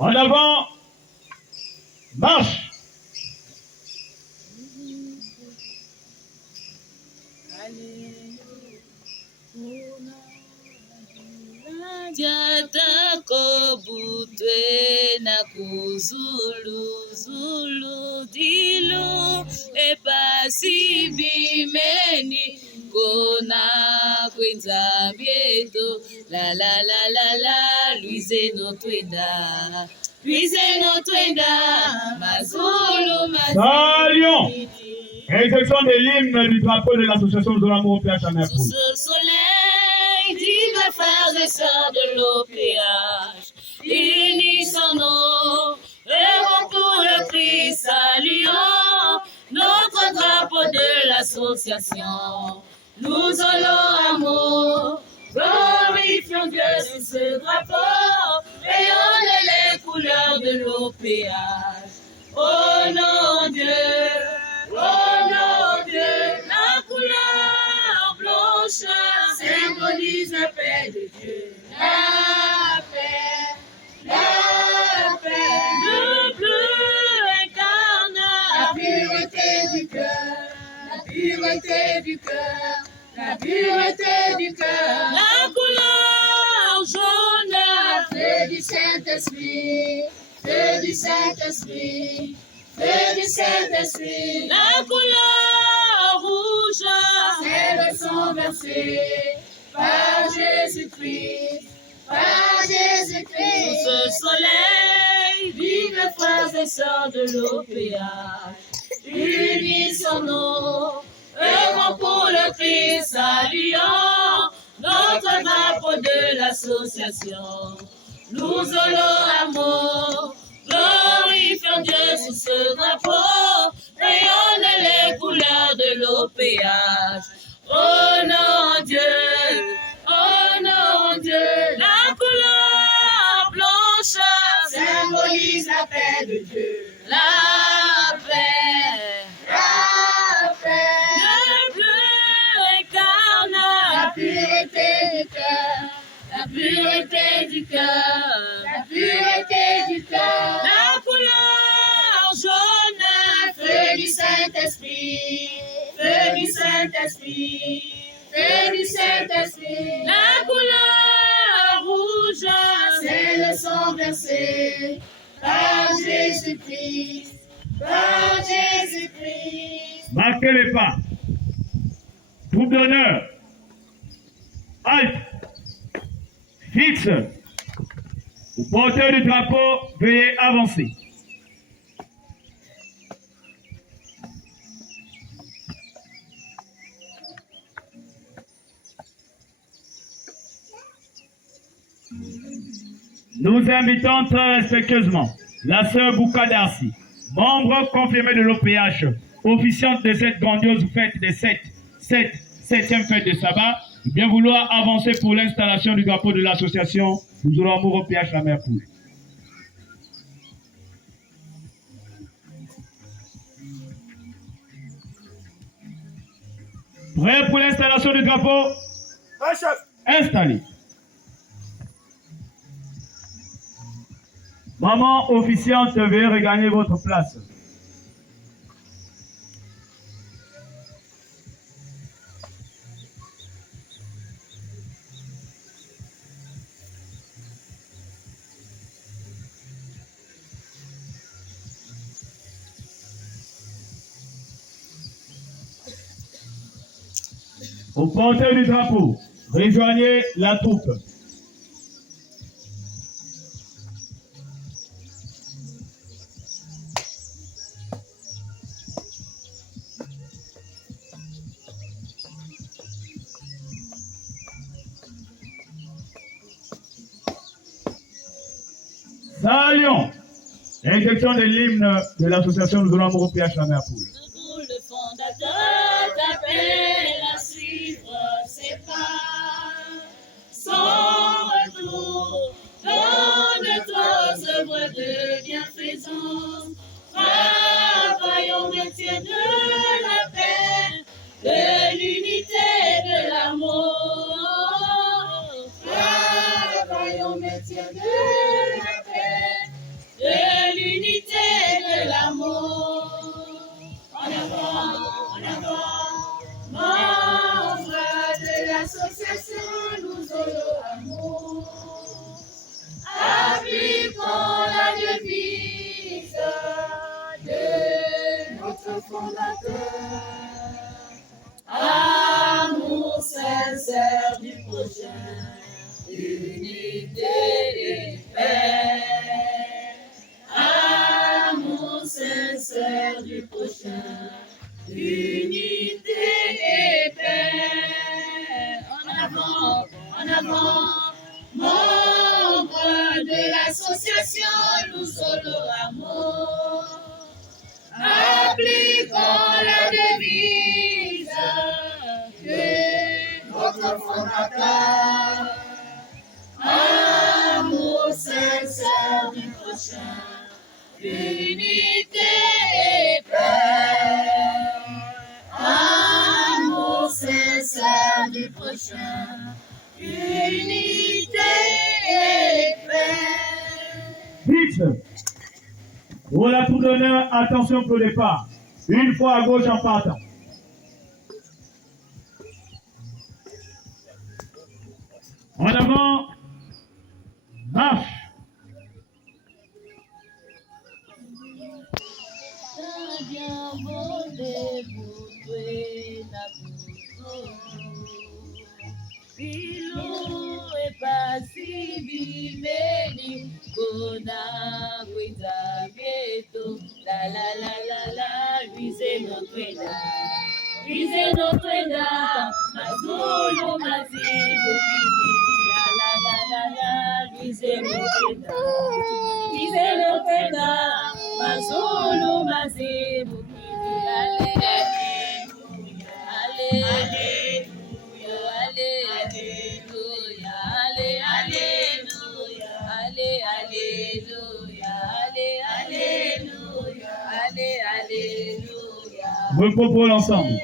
En avant, marche. Jatakobutwe na kuzulu zulu dilu epasibimeni kona kwenza bieto la la la la la luize no twenda mazulu Saluons. Exécution de l'hymne du drapeau de l'association de l'amour au PH Amerpoul. Sous ce soleil, divers frères et sœurs de l'OPH, unissons-nous, œuvrons pour le Christ, saluons notre drapeau de l'association. Nous allons amour, glorifions Dieu sous ce drapeau, rayonnez les couleurs de l'OPH. Oh non Dieu, la couleur blanche symbolise la paix de Dieu. La paix. Le bleu incarne la pureté du cœur, la pureté du cœur. La couleur jaune, feu du Saint-Esprit, La couleur rouge, c'est le sang versé par Jésus-Christ, Sous ce soleil, vive les frères et sœurs de l'OPH. Unissons-nous, œuvrons pour le Christ, saluons notre drapeau de l'association. Nous allons amour, glorifions Dieu sous ce drapeau, rayonnez les couleurs de l'OPH. Oh non Dieu, la couleur blanche symbolise la paix de Dieu. La paix. Le bleu incarne la pureté du cœur. La couleur jaune, feu du Saint-Esprit. La couleur rouge, c'est le sang versé par Jésus-Christ. Marquez les pas. Troupe d'honneur. Halte. Fixe. Au porteur du drapeau, veuillez avancer. Nous invitons très respectueusement la sœur Bouka Darcy, membre confirmée de l'OPH, officiante de cette grandiose fête des 7e fête de sabbat, bien vouloir avancer pour l'installation du drapeau de l'association Nous allons amour OPH la Merpoule. Prêt pour l'installation du drapeau? Installé. Maman officiante, veuillez regagner votre place. Au porteur du drapeau, rejoignez la troupe. Saluons l'exécution de l'hymne de l'association Nous allons amour au PH la Merpoule. Le fondateur t'appelle à suivre ses pas. Sans retour, donne-toi aux œuvres de bienfaisance. Travaillons au maintien de la paix, de l'unité, de l'amour. Travaillons au maintien de la paix, fondateur. Amour sincère du prochain, unité et paix. Amour sincère du prochain, unité et paix. En avant, membre de l'association Lusolo Amour, appliquons la devise que notre fondateur, amour sincère du prochain, unité et paix. Amour sincère du prochain, unité et paix. Vite. Pour la tour d'honneur, attention pour le départ. Une fois à gauche en partant. En avant, marche. Luisez notre âme, Mazulu, Mazibu, la la la la la, luisez notre âme, Mazulu, Mazibu, alléluia, alléluia, alléluia, alléluia, alléluia, alléluia, alléluia. Repos pour l'ensemble.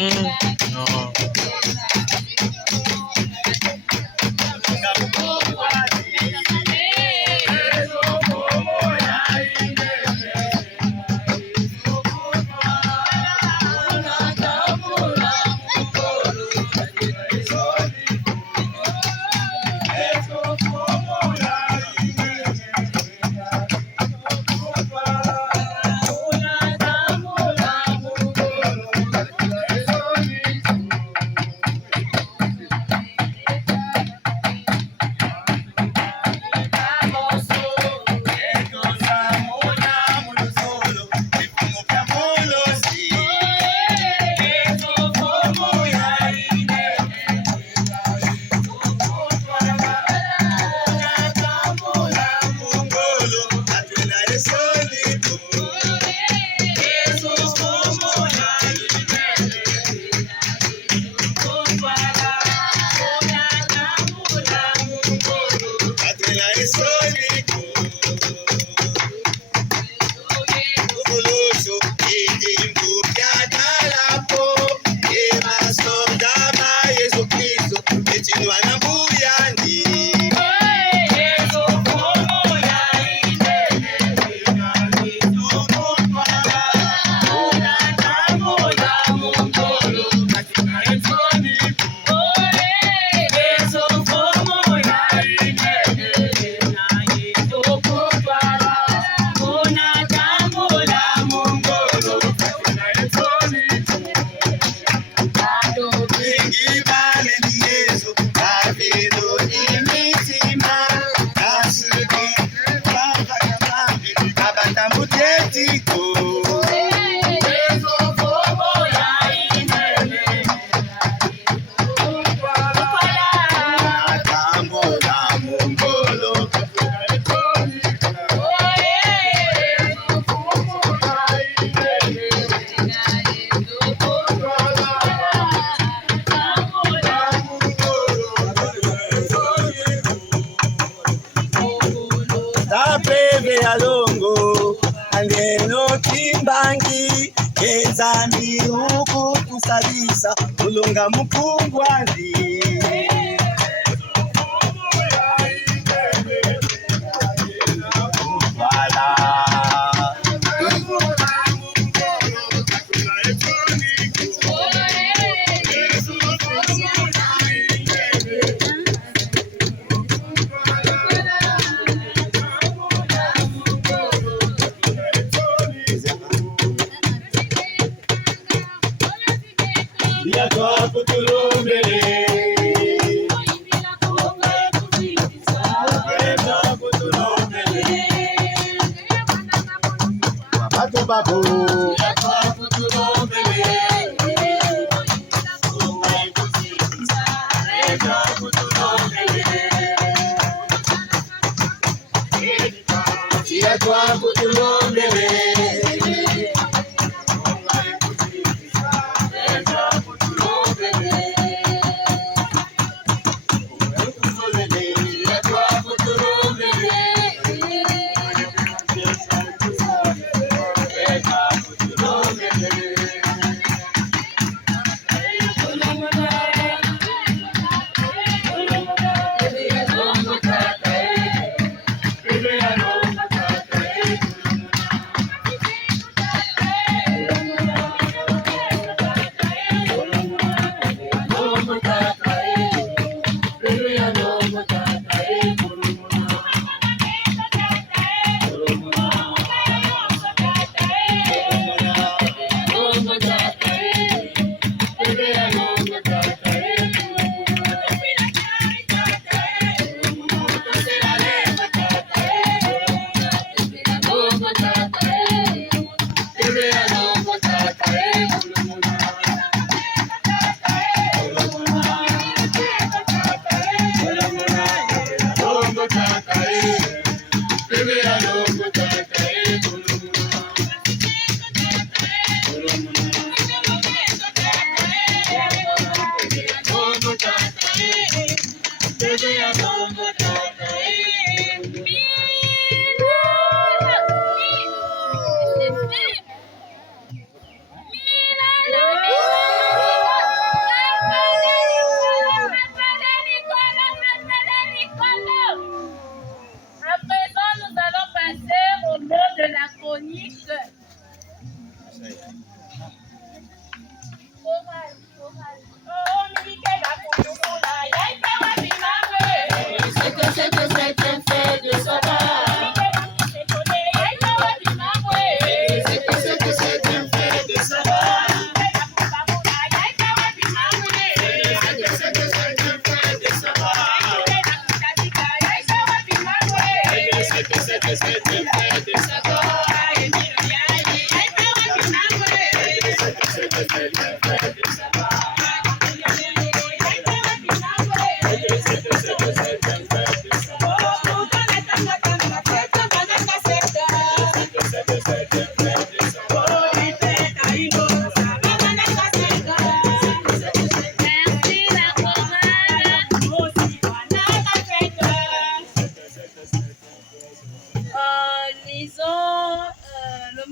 No. Alongo aleno timbangi enzambi huku tusabisa ulunga mukungwazi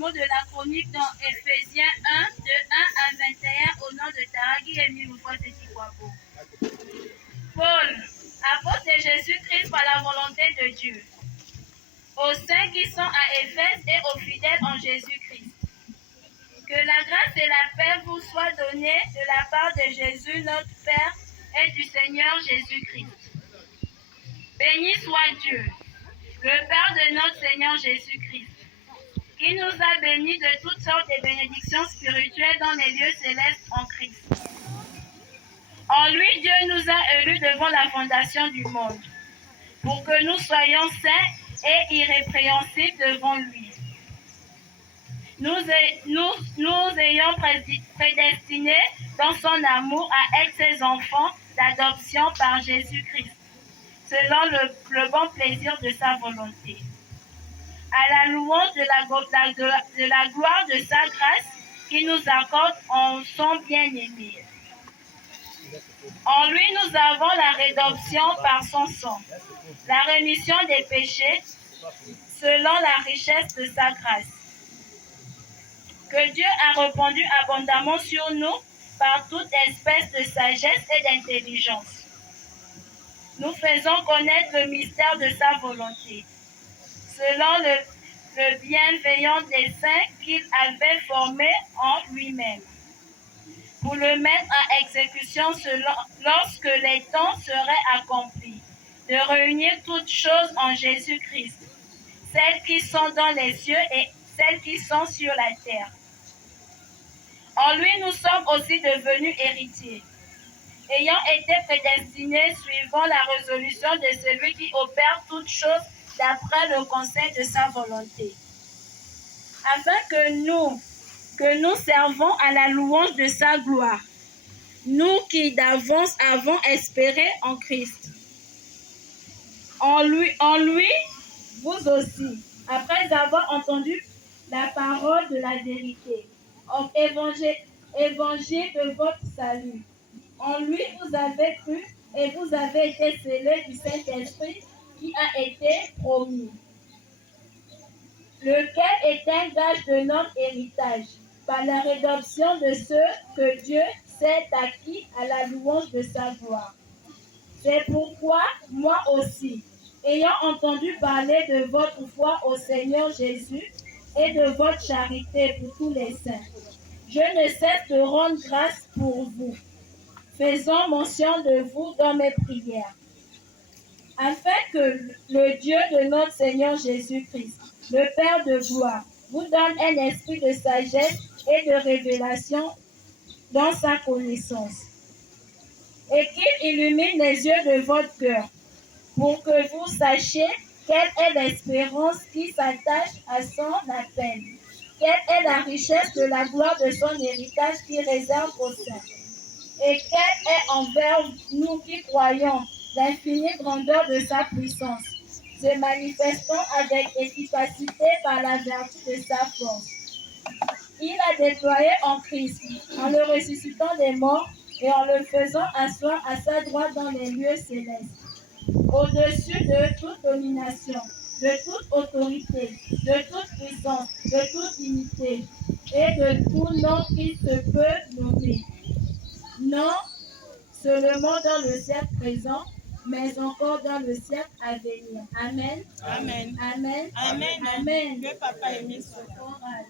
propos de la chronique dans Éphésiens 1, de 1 à 21, au nom de Taragui et Miloufote-Tikwabo. Paul, apôtre de Jésus-Christ par la volonté de Dieu, aux saints qui sont à Éphèse et aux fidèles en Jésus-Christ. Que la grâce et la paix vous soient données de la part de Jésus notre Père et du Seigneur Jésus-Christ. Béni soit Dieu, le Père de notre Seigneur Jésus-Christ, qui nous a bénis de toutes sortes de bénédictions spirituelles dans les lieux célestes en Christ. En lui, Dieu nous a élus devant la fondation du monde, pour que nous soyons saints et irrépréhensibles devant lui. Nous ayons prédestinés dans son amour à être ses enfants d'adoption par Jésus-Christ, selon le bon plaisir de sa volonté. À la louange de la gloire de sa grâce qui nous accorde en son bien-aimé. En lui, nous avons la rédemption par son sang, la rémission des péchés, selon la richesse de sa grâce, que Dieu a répandu abondamment sur nous par toute espèce de sagesse et d'intelligence. Nous faisons connaître le mystère de sa volonté, selon le bienveillant dessein qu'il avait formé en lui-même, pour le mettre à exécution lorsque les temps seraient accomplis, de réunir toutes choses en Jésus-Christ, celles qui sont dans les cieux et celles qui sont sur la terre. En lui, nous sommes aussi devenus héritiers, ayant été prédestinés suivant la résolution de celui qui opère toutes choses d'après le conseil de sa volonté, afin que nous servons à la louange de sa gloire, nous qui d'avance avons espéré en Christ. En lui, vous aussi, après avoir entendu la parole de la vérité, évangile de votre salut. En lui, vous avez cru et vous avez été scellés du Saint-Esprit qui a été promis, lequel est un gage de notre héritage, par la rédemption de ceux que Dieu s'est acquis à la louange de sa gloire. C'est pourquoi, moi aussi, ayant entendu parler de votre foi au Seigneur Jésus et de votre charité pour tous les saints, je ne cesse de rendre grâce pour vous, faisant mention de vous dans mes prières, afin que le Dieu de notre Seigneur Jésus-Christ, le Père de gloire, vous donne un esprit de sagesse et de révélation dans sa connaissance, et qu'il illumine les yeux de votre cœur, pour que vous sachiez quelle est l'espérance qui s'attache à son appel, quelle est la richesse de la gloire de son héritage qui réserve aux saints, et quelle est envers nous qui croyons l'infinie grandeur de sa puissance, se manifestant avec efficacité par la vertu de sa force. Il a déployé en Christ, en le ressuscitant des morts et en le faisant asseoir à sa droite dans les lieux célestes, au-dessus de toute domination, de toute autorité, de toute puissance, de toute dignité, et de tout nom qui se peut nommer. Non seulement dans le siècle présent, mais encore dans le siècle à venir. Amen. Amen. Amen. Amen. Amen. Que papa ait mis son Chorale.